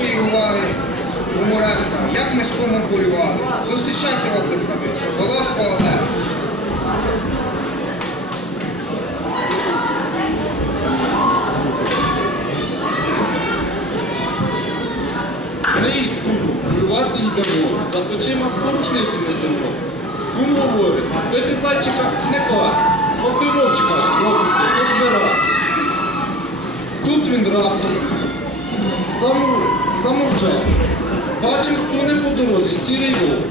вашої уваги гумореска, як ми з кумом полювали. Зустрічайте оплесками. Соколовського Олега. Ми із куму полювати йдемо, за плечима порушницю несемо. Кум говорить, бити зайчика не клас, от би вовчика хоч би раз. Тут він раптом замовчав. Бачив, суне по дорозі сірий вовк.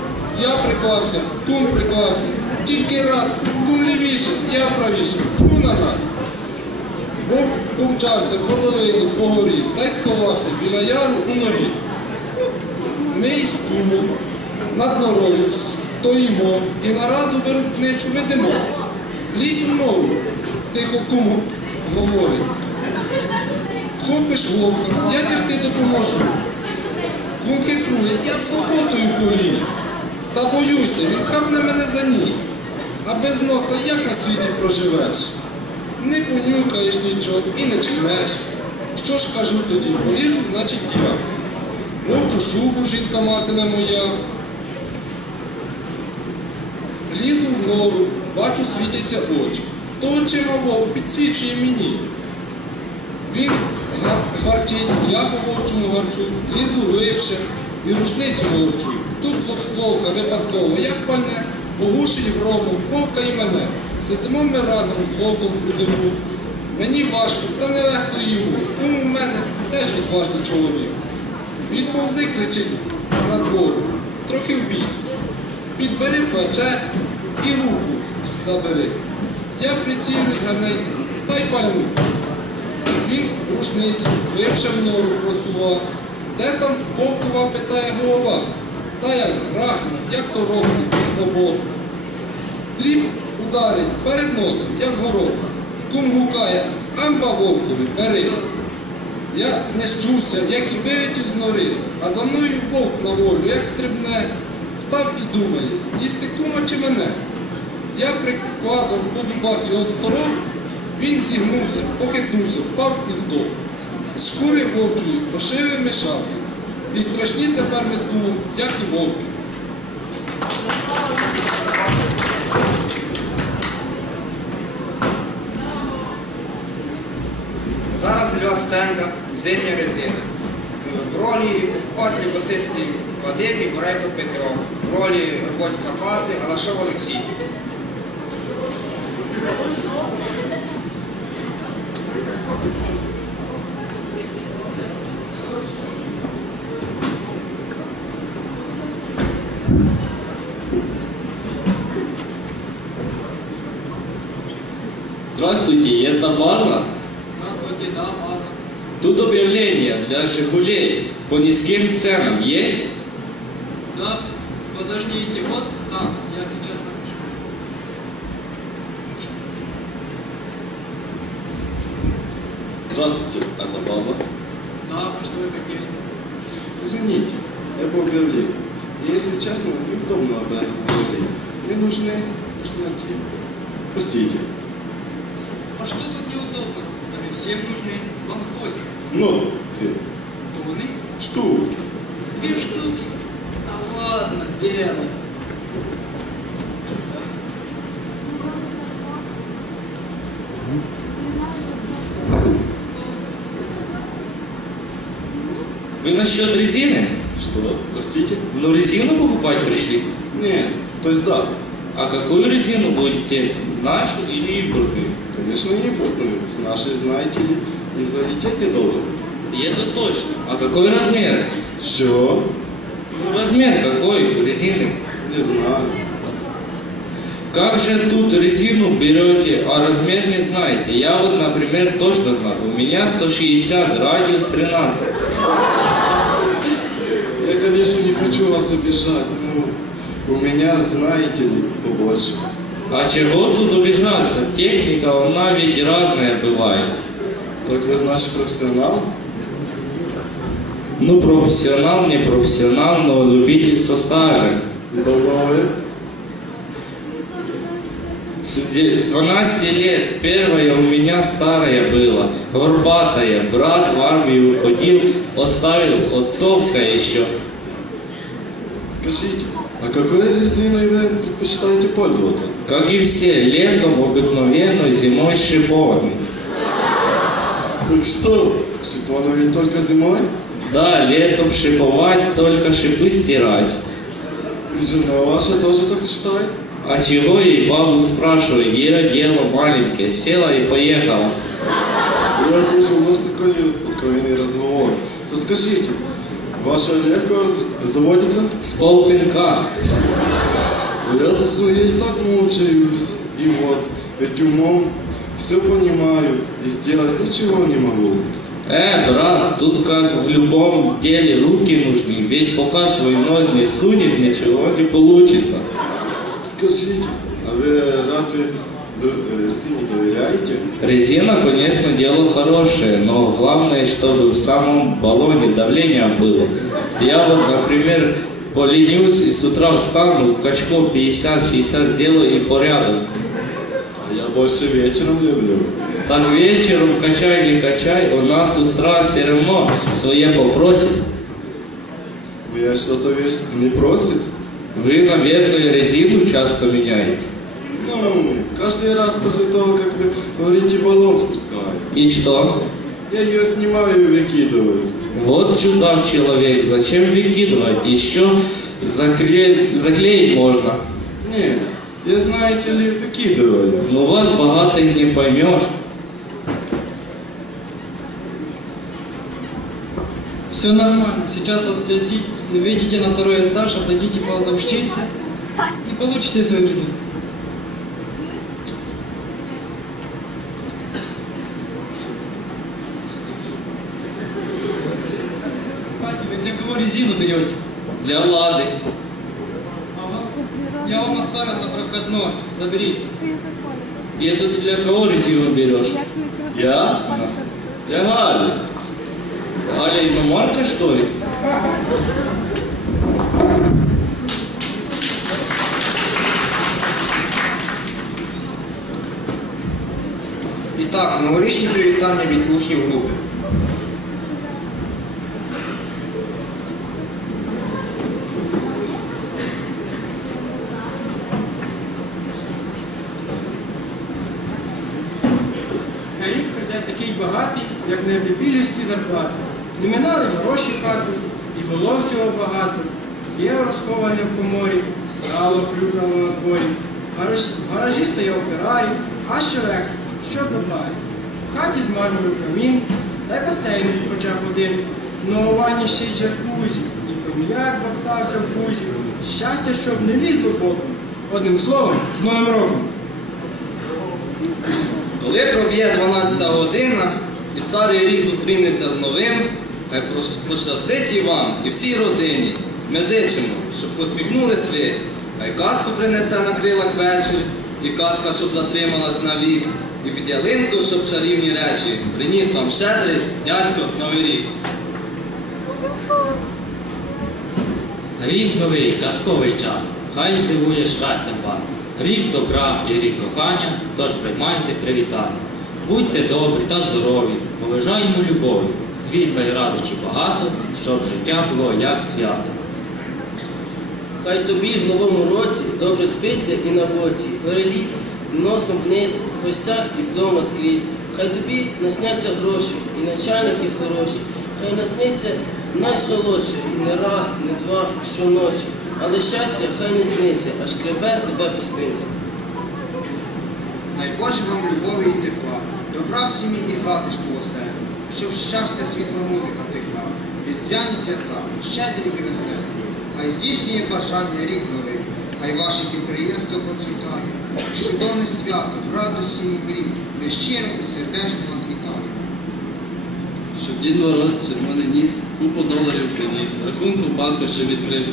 Я приклався, кум приклався. Тільки раз, кум лівіше, я правіше, тьфу на нас. Вовк помчався по долині, по горі, та й сховався біля яру у норі. Ми із кумом над норою стоїмо і нараду виробничу ведемо. Лізь в нору, тихо кум говорить. Хопиш вовка, я тягти допоможу. Хитрує, я б з охотою поліз. Та боюся, він хапне мене за ніс. А без носа як на світі проживеш? Не понюхаєш нічого і не чмеш. Що ж кажу тоді, полізу, значить я. Вовчу шубу жінка матиме моя. Лізу в нору, бачу, світяться очі. То очима вовк підсвічує мені. Він гарчить, я по вовчому гарчу, лізу глибше і рушницю волочу. Тут лоцпловка випадково, як пальне, погушить громом, вовка і мене. Сидимо ми разом з вовком у диму. Мені важко, та нелегко йому. Кум у мене теж відважний чоловік. Відповзи кричить на двору, трохи вбій. Підбери плече і руку забери. Я прицілюсь гарненько, та й пальну. Він рушницю глибше в нору просував. Де там вовкова питає голова? Та як грахне, як то рохне по свободу. Дріб ударить перед носом, як горох. Кум гукає, амба вовкові, бери. Я не щуся, як і вилетів з нори, а за мною вовк на волю, як стрибне, став і думає, їсти кума чи мене. Я прикладом по зубах його торов, він зігнувся, похитнувся, впав і здох. З шкури вовчої пошиви мешавки. І страшні тепер ми з як і вовки. Зараз для вас сценка зимня резина. В ролі Патрі басисті Вадим і Борейко Петро. В ролі роботника бази Галашов Олексій. Здравствуйте, это база? Здравствуйте, да, база. Тут объявление для «Жигулей» по низким ценам есть? Да, подождите, вот так, я сейчас напишу. Здравствуйте, это база. Да, что вы хотели? Извините, я по объявлению. Если честно, неудобно объявление. Мне нужны знаки. Простите. А что тут неудобно? Они всем нужны. Вам сколько? Ну, ты, Тоны? штуки. Две штуки. Да ладно, сделай. Насчет резины? Что? Простите? Ну, резину покупать пришли. Нет, то есть да. А какую резину будете? Нашу или импортную? Конечно, не импортную. С нашей, знаете ли, и залететь не должен. И это точно. А какой размер? Что? Ну, размер какой резины? Не знаю. Как же тут резину берете, а размер не знаете? Я вот, например, точно знаю. У меня 160, радиус 13. Хочу вас обижать, но у меня, знаете ли, побольше. А чего тут обижаться? Техника, она ведь разная бывает. Так вы, значит, профессионал? Ну, профессионал, не профессионал, но любитель со стажем. И давно вы? С 12 лет первая у меня старая была, горбатая. Брат в армию уходил, оставил отцовская еще. Скажите, а какой резиной вы предпочитаете пользоваться? Как и все, летом обыкновенно, зимой шипованный. Так что, шипоновый только зимой? Да, летом шиповать, только шипы стирать. И жена ваша тоже так считает? А чего ей бабу спрашиваю? Ира дело маленькое, села и поехала. Я слышу, у нас такой откровенный разговор. То скажите, ваша легко раз- заводится? С полпинка. Я за свое и так мучаюсь. И вот, ведь умом все понимаю и сделать ничего не могу. Э, брат, тут как в любом деле руки нужны, ведь пока свой нос не сунешь, ничего не получится. Скажите, а вы разве д- резине доверяете? Резина, конечно, дело хорошее, но главное, чтобы в самом баллоне давление было. Я вот, например, поленюсь и с утра встану, качков 50-60 сделаю и порядок. А я больше вечером люблю. Так вечером качай, не качай, у нас с утра все равно свое попросит. Меня что-то вещь не просит? Вы, наверное, резину часто меняете. Ну, каждый раз после того, как вы говорите, баллон спускаю. И что? Я ее снимаю и выкидываю. Вот чудак человек, зачем выкидывать? Еще заклеить, заклеить можно. Не, я, знаете ли, выкидываю. Но вас богатых не поймешь. Все нормально. Сейчас отойдите, выйдите на второй этаж, отойдите по продавщице и получите свою резину. вы для кого резину берете? Для Лады. А вам? Я вам оставил на проходной. Заберите. И это ты для кого резину берешь? Я? Я Галя. Аля иномарка, что ли? І так, новорічні привітання від учнів групи. Рік прийде такий багатий, як на дебілівські зарплати. Не минали гроші хату, і було всього багато. Євро сховане в коморі, сало хлюпало на дворі. В гаражі стояв Феррарі, а що легко, що добавить. В хаті змарнував камін, та й басейн почав один. Ну, у ванні ще й джакузі, і коньяк бовтався в пузі. Щастя, щоб не лізло боком. Одним словом, з Новим роком. Коли проб'є 12 година і старий рік зустрінеться з новим, хай пощастить і вам, і всій родині. Ми зичимо, щоб посміхнулись ви, хай казку принесе на крилах вечір, і казка, щоб затрималась навік, і під ялинку, щоб чарівні речі приніс вам щедрий дядько Новий рік. Рік новий, казковий час, хай здивує щастям вас. Рік добра і рік кохання, тож приймайте привітання. Будьте добрі та здорові, поважаємо любові, світла й радощі багато, щоб життя було як свято. Хай тобі в новому році добре спиться і на боці, переліться носом вниз, в гостях і вдома скрізь. Хай тобі насняться гроші і начальники хороші, хай насниться найсолодше, і не раз, не два, щоночі. Але щастя хай не сниться, аж кребе тебе спинці. Дай Боже вам любові і тепла, добра в сім'ї і затишку оселі, щоб щастя, світла музика текла, різдвяні свята, щедрі і веселі. Хай здійснює бажання рік новий, хай ваші підприємства процвітають, і чудовне свято, в радості і мрій, ми щиро і сердечно вас вітаємо. Щоб Дід Мороз червоний ніс, купу доларів приніс, рахунку в банку ще відкрив.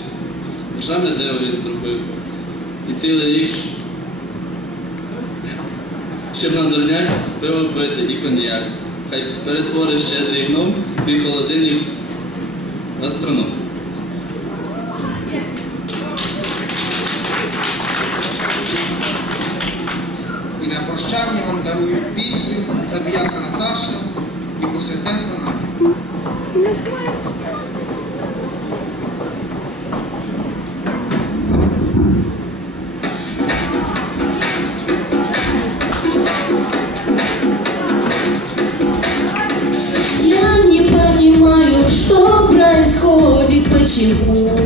Диво він зробив. І цілий рік, щоб на дурняк пиво пити і коньяк. Хай перетворить щедрий гном, твій холодильник в астроном. Для прощання вам дарують пісню Забіяка Наташа і Посвятенко Надя. 几乎